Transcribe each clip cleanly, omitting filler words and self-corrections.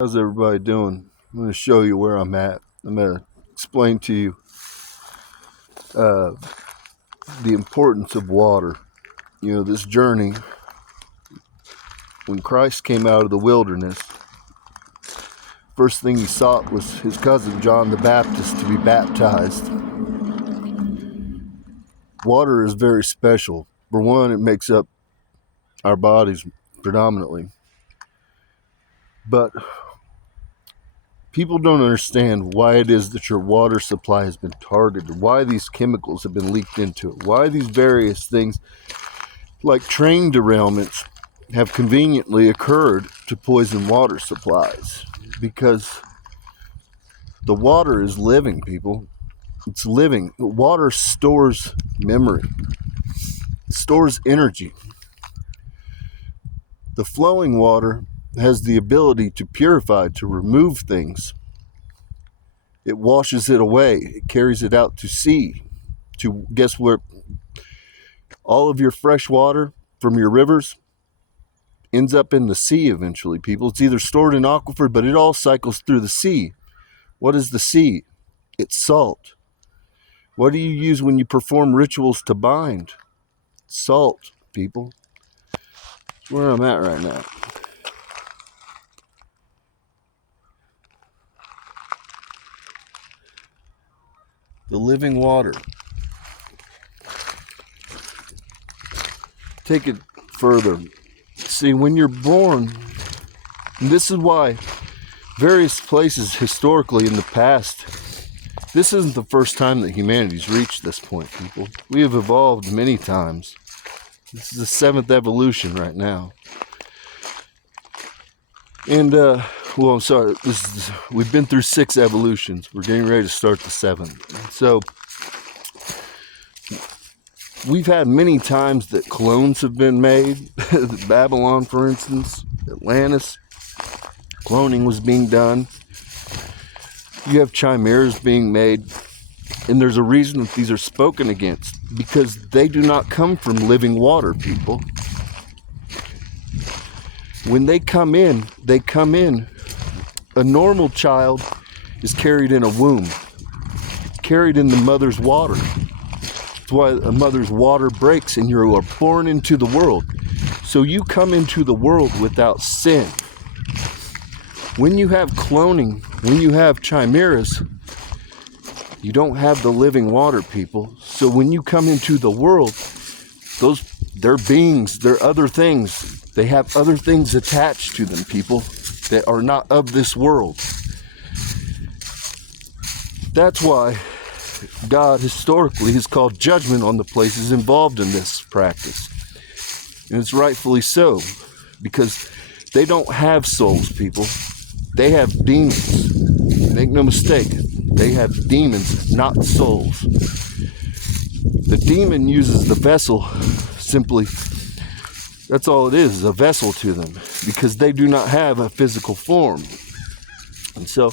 How's everybody doing? I'm going to show you where I'm at. I'm going to explain to you uh, the importance of water. You know, this journey, when Christ came out of the wilderness, first thing he sought was his cousin John the Baptist to be baptized. Water is very special. For one, it makes up our bodies predominantly. But people don't understand why it is that your water supply has been targeted, why these chemicals have been leaked into it, why these various things like train derailments have conveniently occurred to poison water supplies. Because the water is living, people. It's living. Water stores memory, it stores energy. The flowing water has the ability to purify, to remove things. It washes it away. It carries it out to sea. To guess where? All of your fresh water from your rivers ends up in the sea eventually, people. It's either stored in aquifer, but it all cycles through the sea. What is the sea? It's salt. What do you use when you perform rituals to bind? Salt, people. That's where I'm at right now. The living water. Take it further. See, when you're born, and this is why various places historically in the past, this isn't the first time that humanity's reached this point, people. We have evolved many times. This is the 7th evolution right now. And, I'm sorry, we've been through 6 evolutions. We're getting ready to start the 7th. So, we've had many times that clones have been made. Babylon, for instance, Atlantis, cloning was being done. You have chimeras being made. And there's a reason that these are spoken against. Because they do not come from living water, people. When they come in, a normal child is carried in a womb. It's carried in the mother's water. That's why a mother's water breaks and you are born into the world. So you come into the world without sin. When you have cloning, when you have chimeras, you don't have the living water, people. So when you come into the world, they're beings, they're other things. They have other things attached to them, people, that are not of this world. That's why God historically has called judgment on the places involved in this practice. And it's rightfully so, because they don't have souls, people. They have demons. Make no mistake, they have demons, not souls. The demon uses the vessel simply. That's all it is a vessel to them, because they do not have a physical form. And so,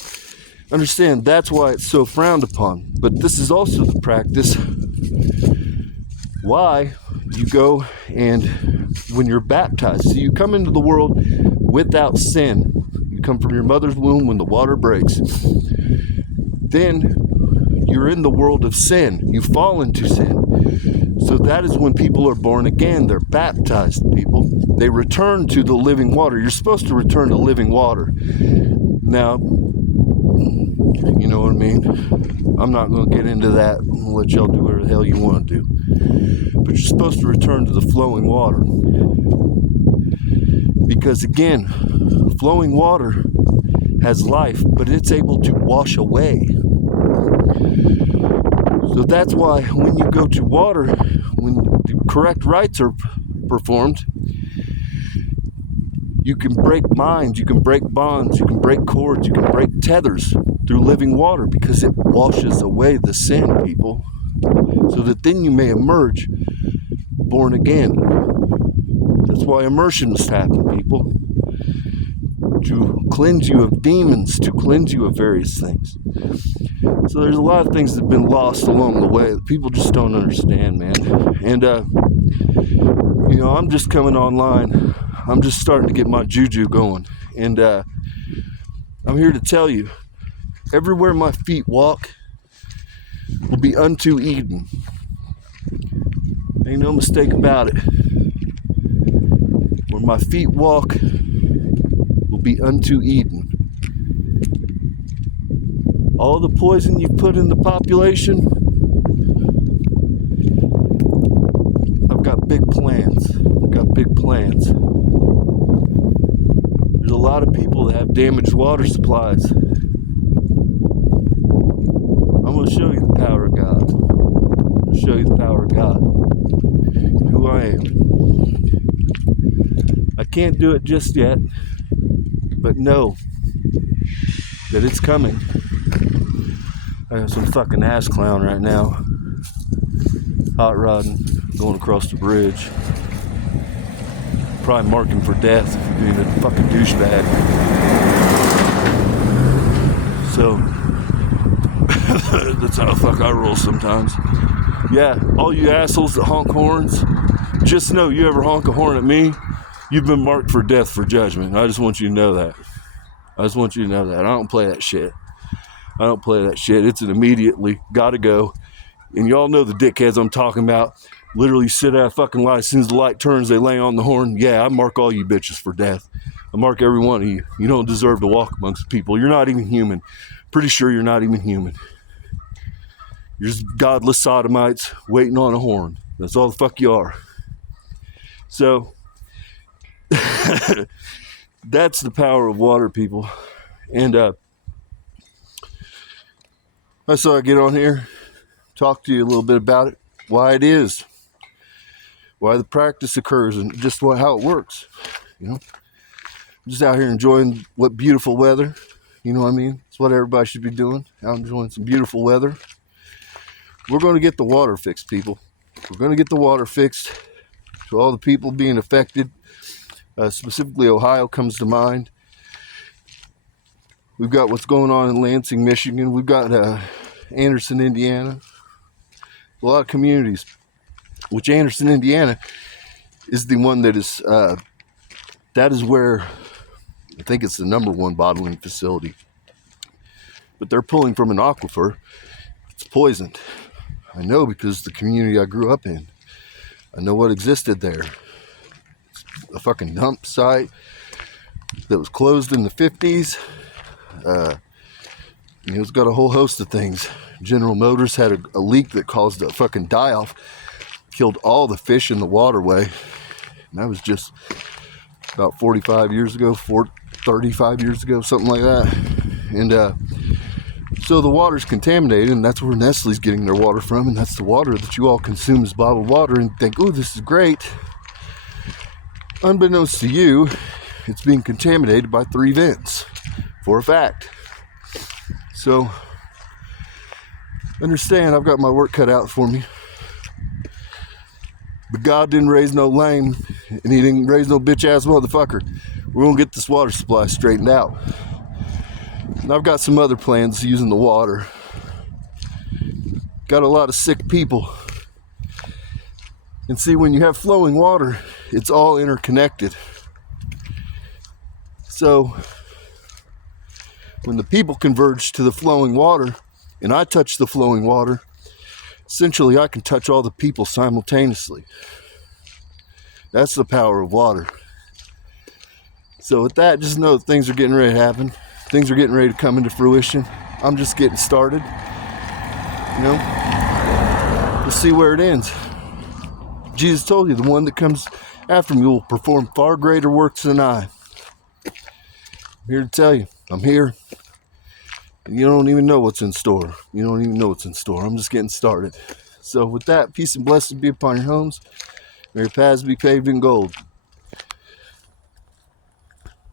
understand, that's why it's so frowned upon. But this is also the practice why you go and when you're baptized, so you come into the world without sin. You come from your mother's womb when the water breaks. Then you're in the world of sin. You fall into sin. So that is when people are born again. They're baptized, people. They return to the living water. You're supposed to return to living water. Now, you know what I mean? I'm not going to get into that. I'm going to let y'all do whatever the hell you want to do. But you're supposed to return to the flowing water. Because again, flowing water has life, but it's able to wash away. So that's why when you go to water, when the correct rites are performed, you can break minds, you can break bonds, you can break cords, you can break tethers through living water, because it washes away the sin, people, so that then you may emerge born again. That's why immersion must happen, people, to cleanse you of demons, to cleanse you of various things. So there's a lot of things that have been lost along the way that people just don't understand, man. And, I'm just coming online. I'm just starting to get my juju going. And I'm here to tell you, everywhere my feet walk will be unto Eden. Ain't no mistake about it. Where my feet walk will be unto Eden. All the poison you put in the population, I've got big plans. I've got big plans. There's a lot of people that have damaged water supplies. I'm going to show you the power of God. I'm going to show you the power of God and who I am. I can't do it just yet, but know that it's coming. I got some fucking ass clown right now, hot rodding, going across the bridge. Probably marking for death for being a fucking douchebag. So, that's how the fuck I roll sometimes. Yeah, all you assholes that honk horns, just know you ever honk a horn at me, you've been marked for death for judgment. I just want you to know that. I just want you to know that. I don't play that shit. I don't play that shit. It's an immediately gotta go. And y'all know the dickheads I'm talking about. Literally sit at a fucking light. As soon as the light turns, they lay on the horn. Yeah, I mark all you bitches for death. I mark every one of you. You don't deserve to walk amongst people. You're not even human. Pretty sure you're not even human. You're just godless sodomites waiting on a horn. That's all the fuck you are. So, that's the power of water, people. And I thought I'd get on here, talk to you a little bit about it, why it is, why the practice occurs, and just how it works. You know, I'm just out here enjoying what beautiful weather. You know what I mean? It's what everybody should be doing. Out enjoying some beautiful weather. We're going to get the water fixed, people. We're going to get the water fixed. To all the people being affected, specifically Ohio comes to mind. We've got what's going on in Lansing, Michigan. We've got Anderson, Indiana. A lot of communities, which Anderson, Indiana is the one that is where I think it's the number one bottling facility. But they're pulling from an aquifer. It's poisoned. I know because the community I grew up in. I know what existed there. It's a fucking dump site that was closed in the 50s. It's got a whole host of things. General Motors had a leak that caused a fucking die-off. Killed all the fish in the waterway. And that was just about 45 years ago, 35 years ago, something like that. And so the water's contaminated, and that's where Nestle's getting their water from, and that's the water that you all consume as bottled water and think, oh, this is great. Unbeknownst to you, it's being contaminated by 3 vents, for a fact. So, understand, I've got my work cut out for me. But God didn't raise no lame, and he didn't raise no bitch-ass motherfucker. We're gonna get this water supply straightened out. And I've got some other plans using the water. Got a lot of sick people. And see, when you have flowing water, it's all interconnected. So, when the people converge to the flowing water, and I touch the flowing water, essentially I can touch all the people simultaneously. That's the power of water. So with that, just know that things are getting ready to happen. Things are getting ready to come into fruition. I'm just getting started. You know, we'll see where it ends. Jesus told you, the one that comes after me will perform far greater works than I. I'm here to tell you, I'm here. And you don't even know what's in store. You don't even know what's in store. I'm just getting started. So with that, peace and blessings be upon your homes. May your paths be paved in gold.